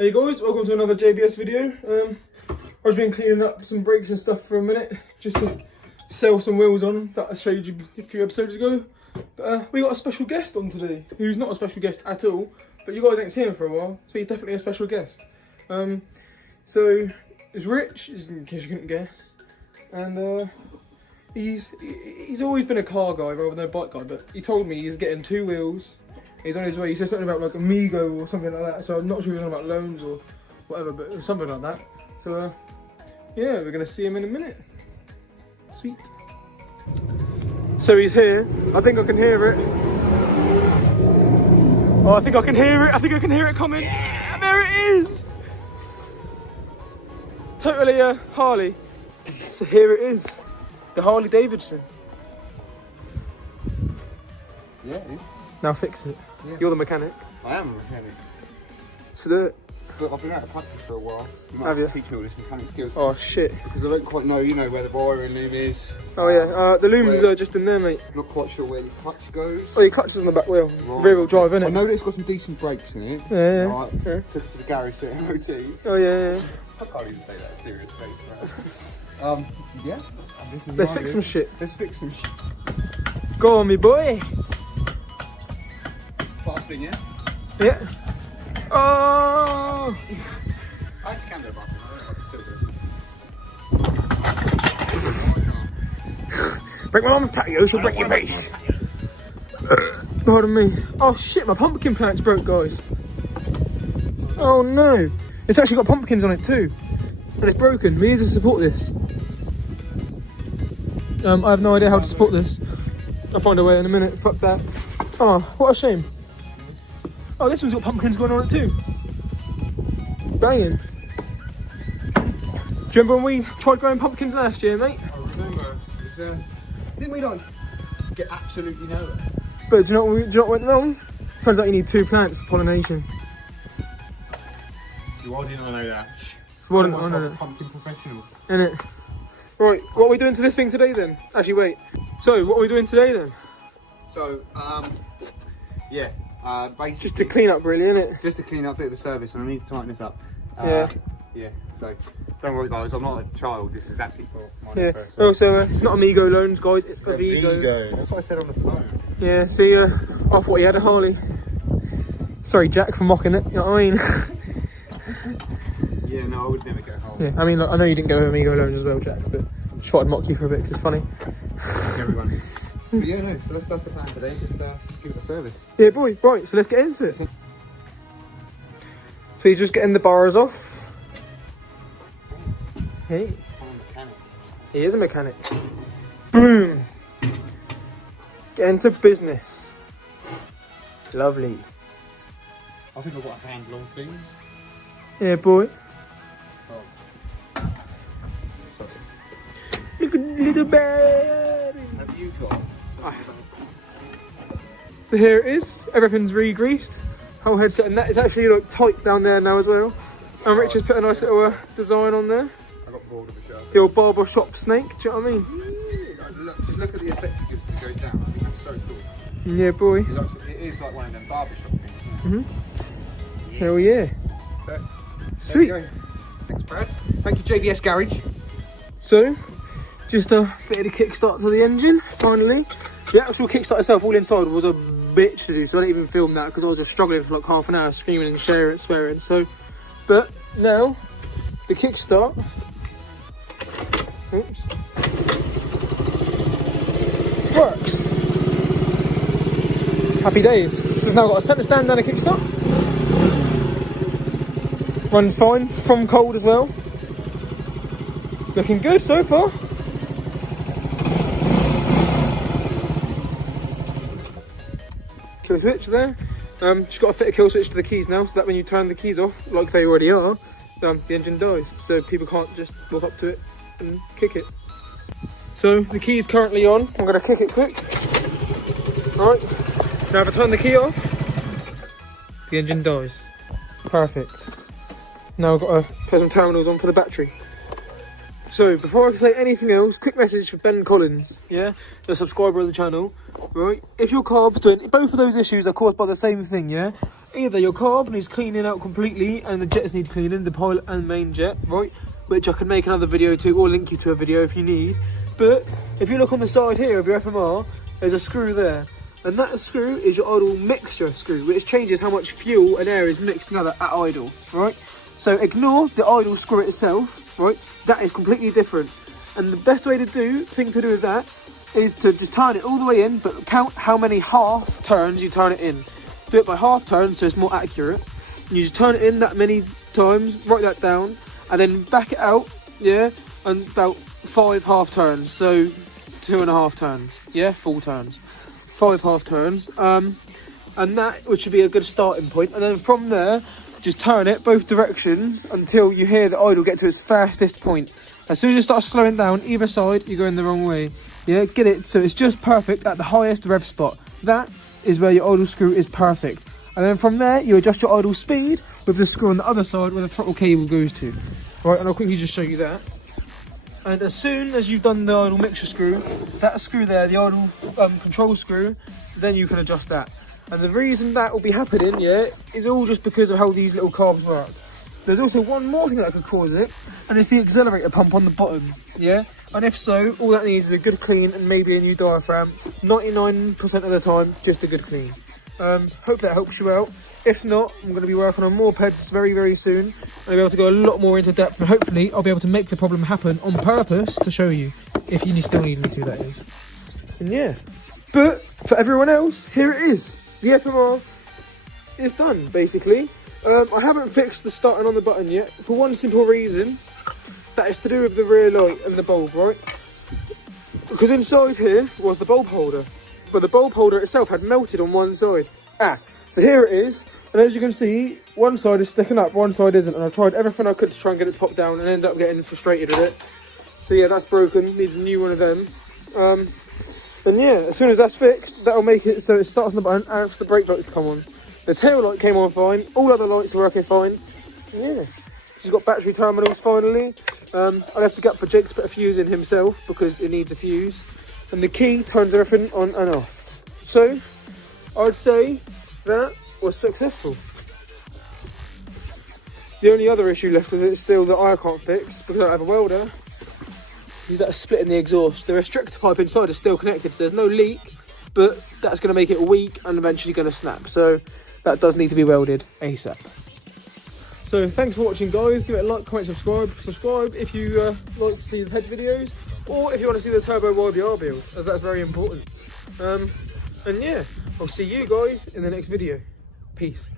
Hey guys, welcome to another JBS video. I've been cleaning up some brakes and stuff for a minute, just to sell some wheels on that I showed you a few episodes ago. But we got a special guest on today, who's not a special guest at all, but you guys ain't seen him for a while, so he's definitely a special guest. So it's Rich, in case you couldn't guess, and he's always been a car guy rather than a bike guy, but he told me he's getting 2 wheels. He's on his way. He said something about like Amigo or something like that. So I'm not sure he's on about loans or whatever, but it was something like that. So yeah, we're gonna see him in a minute. Sweet. So he's here. I think I can hear it. Oh, I think I can hear it. I think I can hear it coming. Yeah, there it is. Totally Harley. So here it is, the Harley Davidson. Yeah, it is. Now fix it. Yeah. You're the mechanic. I am a mechanic. So do it. But I've been out of practice for a while. You might Have you? to teach me all this mechanic skills. Oh shit. Because I don't quite know, you know, where the wiring loom is. Oh yeah, the looms are just in there, mate. I'm not quite sure where your clutch goes. Oh, your clutch is on the back wheel. Right. Rear wheel drive, innit? I know that it's got some decent brakes in it. Yeah. Right. Yeah. Took it to the garage to MOT. Oh yeah. I can't even say that serious face, right? Yeah. This is Let's fix some shit. Let's fix some shit. Go on, me boy. Fasting, yeah? Yeah. Oh. I actually can do a button. I don't know if I can still do it. Break my mum's patio, she'll break your face. Pardon me. Oh shit, my pumpkin plant's broke, guys. Oh no. It's actually got pumpkins on it too. And it's broken. We need to support this. I have no idea how to support this. I'll find a way in a minute. Fuck that. Oh, what a shame. Oh, this one's got pumpkins going on it too. Banging. Do you remember when we tried growing pumpkins last year, mate? I remember. Didn't we like get absolutely nowhere? But do you know what went wrong? Turns out you need 2 plants for pollination. Why didn't I know that? What I an myself honour. a pumpkin professional. Innit? Right, what are we doing to this thing today then? Actually, wait. So, what are we doing today then? So, yeah, basically... Just to clean up, really, innit? Just to clean up a bit of a service, and I need to tighten this up. Yeah. Yeah, so, don't worry guys, I'm not a child, this is actually for my Yeah. first. Also, it's not Amigo loans, guys, it's Amigo. That's what I said on the phone. Yeah, see, I thought you had a Harley. Sorry, Jack, for mocking it, you know what I mean? Yeah, no, I would never go home. Yeah, I mean, like, I know you didn't go with Amigo loans as well, Jack, but just thought I'd mock you for a bit, because it's funny. Everyone. But yeah, no, so that's the plan today, just give it a service. Yeah, boy, right, so let's get into it. So you're just getting the bars off. Hey, I'm a mechanic. he is a mechanic. Boom! Get into business. Lovely. I think I've got a handle on things. Yeah, boy. Oh. Sorry. Look at the little baby. Have you got? So here it is. Everything's re-greased. Whole headset, and that is actually like tight down there now as well. And Richard's put a nice little design on there. I got bored of the show. The old barber shop snake. Do you know what I mean? Just look at the effect it gives when it goes down. I think that's so cool. Yeah, boy. It is like one of them barbershop things. Isn't it? Hell yeah. So, Sweet. there you go. Thanks, Brad. Thank you, JBS Garage. So, just fitted a kickstart to the engine, finally. The actual kickstart itself, all inside, was a bitch to do, so I didn't even film that because I was just struggling for like half an hour, screaming and swearing. So, but now, the kickstart. Oops. Works. Happy days. It's now got a centre stand and a kickstart. Runs fine, from cold as well. Looking good so far. Kill switch there. Just got to fit a kill switch to the keys now, so that when you turn the keys off, like they already are, the engine dies. So people can't just walk up to it and kick it. So the key is currently on. I'm going to kick it quick. Alright. Now if I turn the key off, the engine dies. Perfect. Now I've got to put some terminals on for the battery. So before I can say anything else, quick message for Ben Collins, yeah, a subscriber of the channel, right? If your carb's doing, both of those issues are caused by the same thing, yeah? either your carb needs cleaning out completely and the jets need cleaning, the pilot and main jet, right? Which I can make another video to, or link you to a video if you need. But if you look on the side here of your FMR, there's a screw there. And that screw is your idle mixture screw, which changes how much fuel and air is mixed together at idle, right? So ignore the idle screw itself, right? That is completely different. And the best way to do with that is to just turn it all the way in, but count how many half turns you turn it in. Do it by half turns so it's more accurate. And you just turn it in that many times, write that down, and then back it out, yeah, and about 5 half turns. So 2.5 turns, yeah, full turns. 5 half turns, and that which should be a good starting point. And then from there, just turn it both directions until you hear the idle get to its fastest point. As soon as it starts slowing down either side, you're going the wrong way. Yeah, get it so it's just perfect at the highest rev spot. That is where your idle screw is perfect. And then from there, you adjust your idle speed with the screw on the other side where the throttle cable goes to. Right, and I'll quickly just show you that. And as soon as you've done the idle mixture screw, that screw there, the idle control screw, then you can adjust that. And the reason that will be happening, yeah, is all just because of how these little carbs work. There's also one more thing that could cause it, and it's the accelerator pump on the bottom, yeah? And if so, all that needs is a good clean and maybe a new diaphragm. 99% of the time, just a good clean. Hope that helps you out. If not, I'm going to be working on more PEDs very, very soon. I'll be able to go a lot more into depth, and hopefully I'll be able to make the problem happen on purpose to show you, if you still need me to, that is. And yeah. But for everyone else, here it is. The FMR is done, basically. I haven't fixed the starting on the button yet, for one simple reason. That is to do with the rear light and the bulb, right? Because inside here was the bulb holder, but the bulb holder itself had melted on one side. So here it is, and as you can see, one side is sticking up, one side isn't, and I tried everything I could to try and get it to pop down and ended up getting frustrated with it. So yeah, that's broken, needs a new one of them. And yeah, as soon as that's fixed, that'll make it so it starts on the button and for the brake lights to come on. The tail light came on fine, all other lights are working fine. And yeah, she's got battery terminals finally. I'll have to get for Jake to put a fuse in himself because it needs a fuse. And the key turns everything on and off. So, I'd say that was successful. The only other issue left with it is still that I can't fix because I don't have a welder. Is that a split in the exhaust. The restrictor pipe inside is still connected, so there's no leak, but that's going to make it weak and eventually going to snap. So that does need to be welded ASAP. So thanks for watching, guys. Give it a like, comment, subscribe. Subscribe if you like to see the head videos, or if you want to see the turbo YBR build, as that's very important. And yeah, I'll see you guys in the next video. Peace.